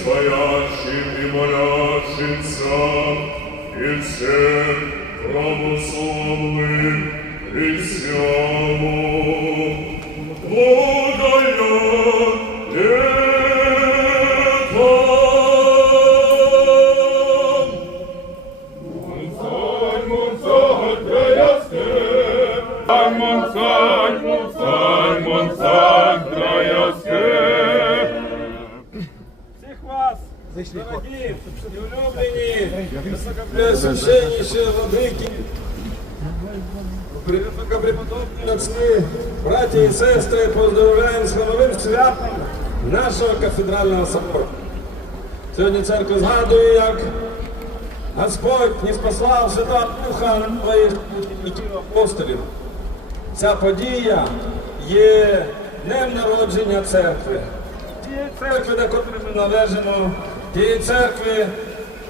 стоящим и молящимся, и всем православным христианам. Благодарю Монсаль, Монсаль, Монсаль, дорогі улюблені, високопреосвященніші владики, високопреподобні отці, браті і сестри, поздравляємо з новим святом нашого кафедрального собору. Сьогодні церква згадує, як Господь не спаслав Святого Духа учеників апостолів. Ця подія є днем народження церкви. Церкви, до котрої ми належимо, тієї церкви,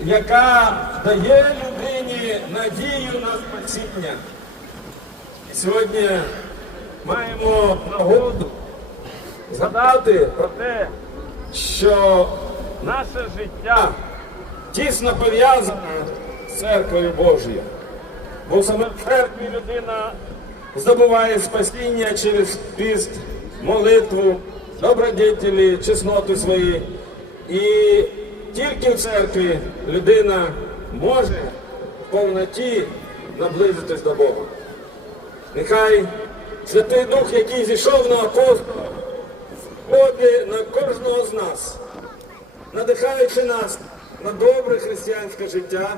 яка дає людині надію на спасіння. І сьогодні маємо нагоду згадати про те, що наше життя тісно пов'язане з церквою Божою. Бо саме в церкві людина здобуває спасіння через піст, молитву, добродетелі, чесноти свої. І тільки в церкві людина може в повноті наблизитись до Бога. Нехай Святий Дух, який зійшов на апостола, сходить на кожного з нас, надихаючи нас на добре християнське життя,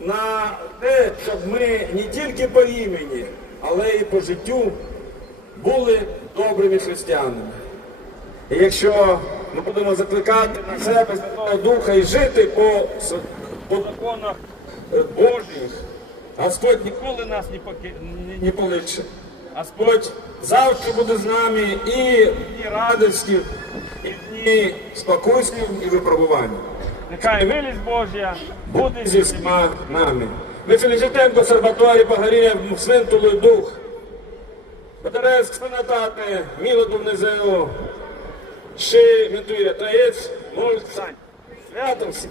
на те, щоб ми не тільки по імені, але і по життю були добрими християнами. І якщо ми будемо закликати на себе Святого Духа і жити по, по законах е, Божих, Господь ніколи нас не, поки... не- полишить. Господь завжди буде з нами і в дні радості, і в дні спокійствів і випробувань. Нехай милість Божя буде зі всіма нами. Ми фелічитем консерваторії Погорілля в Свинтулий Дух. Батаревськ спинатати, мило Dumnezeu și mântuirea. Trăieți mult ani! Свято всім!